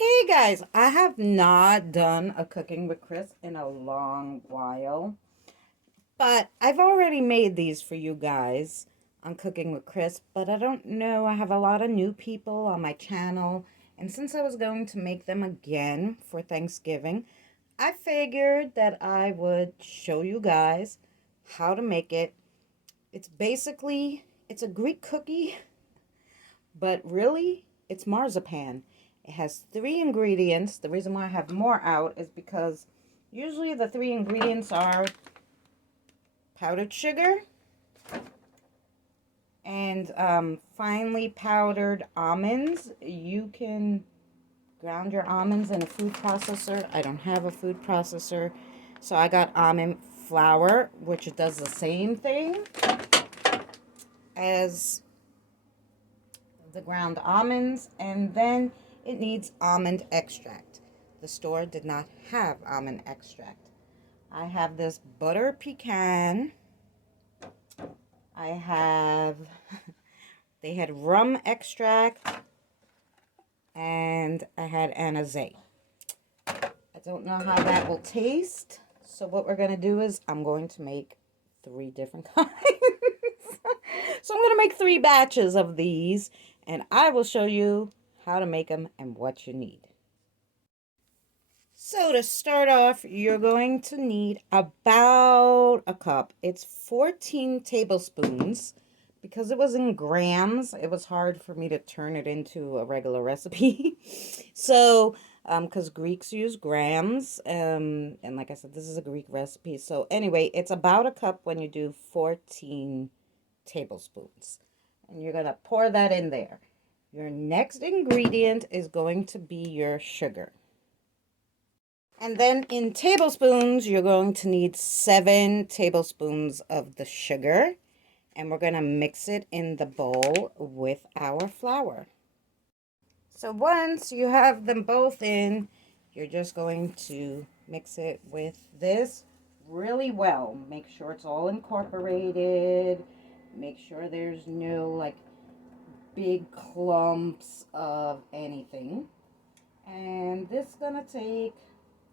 Okay, guys, I have not done a cooking with Chris in a long while, but I've already made these for you guys on Cooking with Chris, but I don't know, I have a lot of new people on my channel, and since I was going to make them again for Thanksgiving, I figured that I would show you guys how to make it. It's a Greek cookie, but really, it's marzipan. It has 3 ingredients. The reason why I have more out is because usually the 3 ingredients are powdered sugar and finely powdered almonds. You can ground your almonds in a food processor. I don't have a food processor, so I got almond flour, which does the same thing as the ground almonds, and then it needs almond extract. The store did not have almond extract. I have this butter pecan. I have, they had rum extract, and I had anisette. I don't know how that will taste, so what we're going to do is I'm going to make 3 different kinds. So I'm going to make 3 batches of these, and I will show you how to make them and what you need. So to start off, you're going to need about a cup. It's 14 tablespoons. Because it was in grams, it was hard for me to turn it into a regular recipe. So, because Greeks use grams, and like I said, this is a Greek recipe. So anyway, it's about a cup when you do 14 tablespoons. And you're going to pour that in there. Your next ingredient is going to be your sugar. And then in tablespoons, you're going to need 7 tablespoons of the sugar. And we're going to mix it in the bowl with our flour. So once you have them both in, you're just going to mix it with this really well. Make sure it's all incorporated. Make sure there's no like big clumps of anything. And this is going to take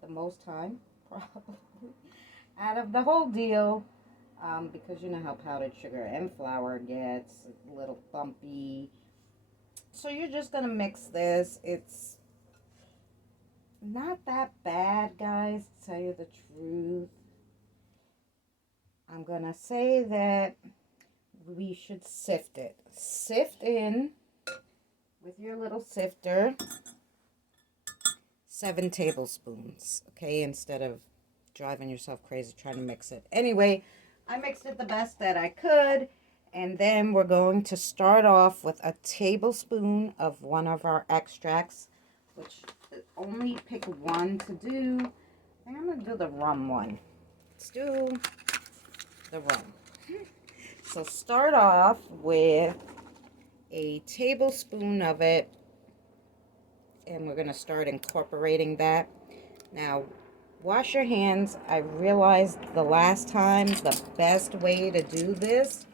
the most time, probably, out of the whole deal. Because you know how powdered sugar and flour gets a little bumpy. So you're just going to mix this. It's not that bad, guys, to tell you the truth. I'm going to say that we should sift it. Sift in with your little sifter 7 tablespoons, okay, instead of driving yourself crazy trying to mix it. Anyway, I mixed it the best that I could, and then we're going to start off with a tablespoon of one of our extracts, which only pick one to do. I think I'm going to do the rum one. Let's do the rum. So start off with a tablespoon of it, and we're going to start incorporating that. Now, wash your hands. I realized the last time the best way to do this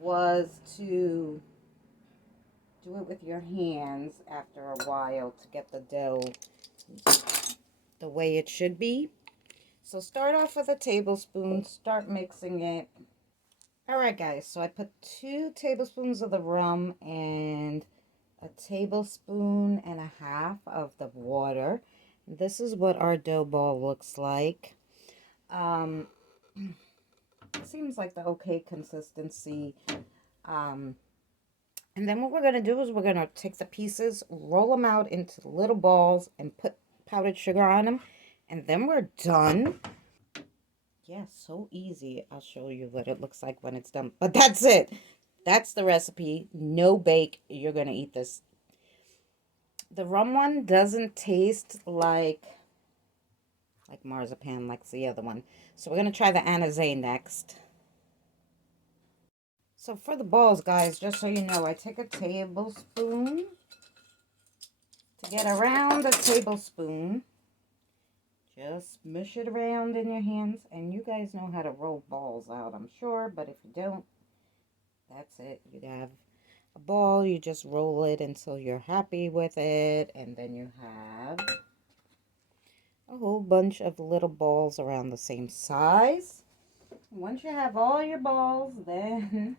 was to do it with your hands after a while to get the dough the way it should be. So start off with a tablespoon, start mixing it. Alright guys, so I put 2 tablespoons of the rum and a tablespoon and a half of the water. This is what our dough ball looks like. Seems like the okay consistency. And then what we're going to do is we're going to take the pieces, roll them out into little balls, and put powdered sugar on them. And then we're done. Yeah, so easy. I'll show you what it looks like when it's done. But that's it. That's the recipe. No bake. You're going to eat this. The rum one doesn't taste like marzipan like the other one. So we're going to try the anisette next. So for the balls, guys, just so you know, I take a tablespoon. To get around a tablespoon, just mush it around in your hands. And you guys know how to roll balls out, I'm sure. But if you don't, that's it. You have a ball, you just roll it until you're happy with it, and then you have a whole bunch of little balls around the same size. Once you have all your balls, then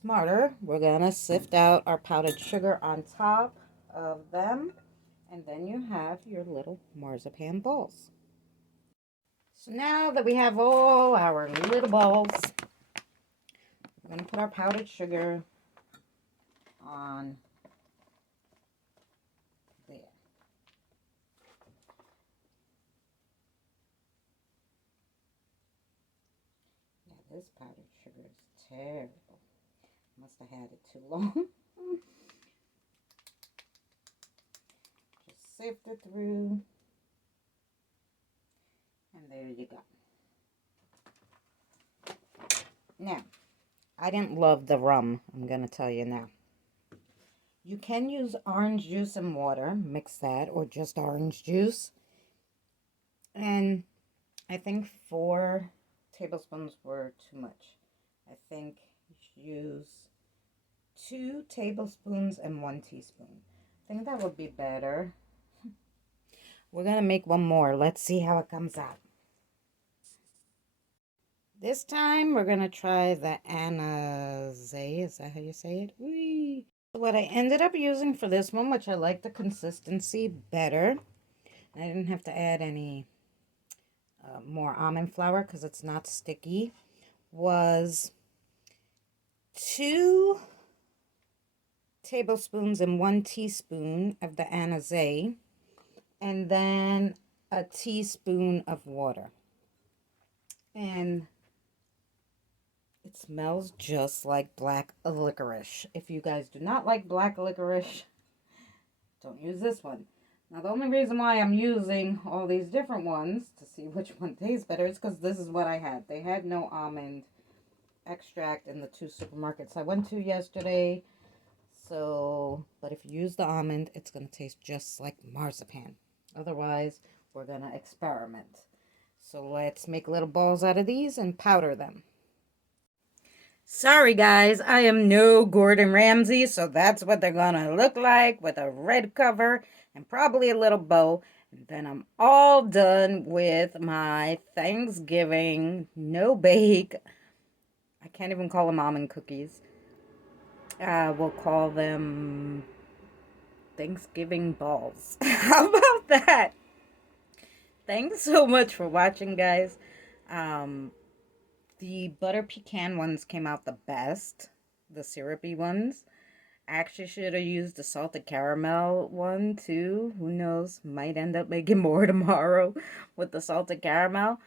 smarter, we're gonna sift out our powdered sugar on top of them, and then you have your little marzipan balls. So now that we have all our little balls, we're gonna put our powdered sugar on there. Yeah, this powdered sugar is terrible. Must have had it too long. Just sift it through. And there you go. Now, I didn't love the rum, I'm going to tell you now. You can use orange juice and water, mix that, or just orange juice. And I think 4 tablespoons were too much. I think you should use 2 tablespoons and 1 teaspoon. I think that would be better. We're going to make one more. Let's see how it comes out. This time, we're going to try the anaze. Is that how you say it? Whee! What I ended up using for this one, which I like the consistency better, I didn't have to add any more almond flour because it's not sticky, was 2 tablespoons and 1 teaspoon of the anaze, and then a teaspoon of water. And it smells just like black licorice. If you guys do not like black licorice, don't use this one. Now, the only reason why I'm using all these different ones to see which one tastes better is because this is what I had. They had no almond extract in the 2 supermarkets I went to yesterday. So, but if you use the almond, it's going to taste just like marzipan. Otherwise, we're going to experiment. So let's make little balls out of these and powder them. Sorry guys, I am no Gordon Ramsay, so that's what they're gonna look like with a red cover and probably a little bow. And then I'm all done with my Thanksgiving no bake. I can't even call them almond cookies. We'll call them Thanksgiving balls. How about that? Thanks so much for watching, guys. The butter pecan ones came out the best, the syrupy ones. I actually should have used the salted caramel one too. Who knows? Might end up making more tomorrow with the salted caramel.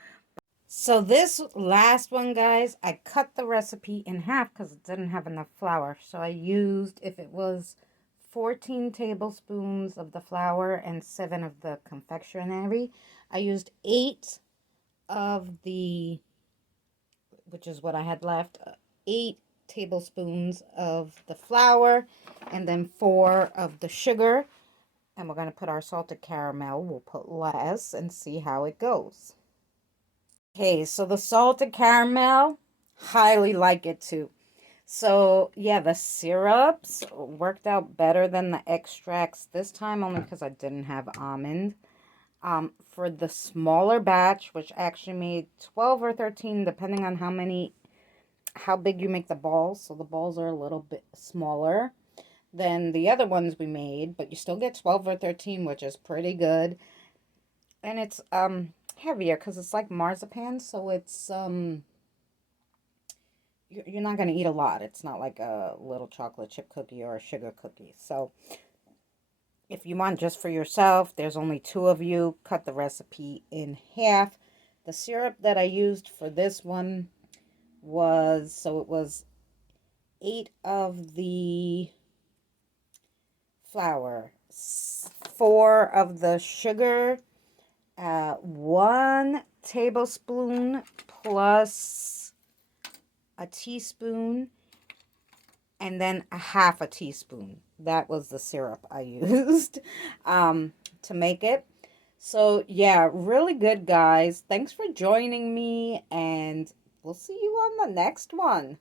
So this last one, guys, I cut the recipe in half because it didn't have enough flour. So I used, if it was 14 tablespoons of the flour and 7 of the confectionery, I used 8 of the, which is what I had left, 8 tablespoons of the flour, and then 4 of the sugar. And we're going to put our salted caramel. We'll put less and see how it goes. Okay, so the salted caramel, highly like it too. So, yeah, the syrups worked out better than the extracts this time, only because I didn't have almond. For the smaller batch, which actually made 12 or 13, depending on how big you make the balls. So the balls are a little bit smaller than the other ones we made, but you still get 12 or 13, which is pretty good. And it's heavier because it's like marzipan, so it's you're not going to eat a lot. It's not like a little chocolate chip cookie or a sugar cookie. So if you want just for yourself, there's only 2 of you, cut the recipe in half. The syrup that I used for this one was, so it was 8 of the flour, 4 of the sugar, 1 tablespoon plus a teaspoon, and then a half a teaspoon. That was the syrup I used to make it. So, yeah, really good, guys. Thanks for joining me, and we'll see you on the next one.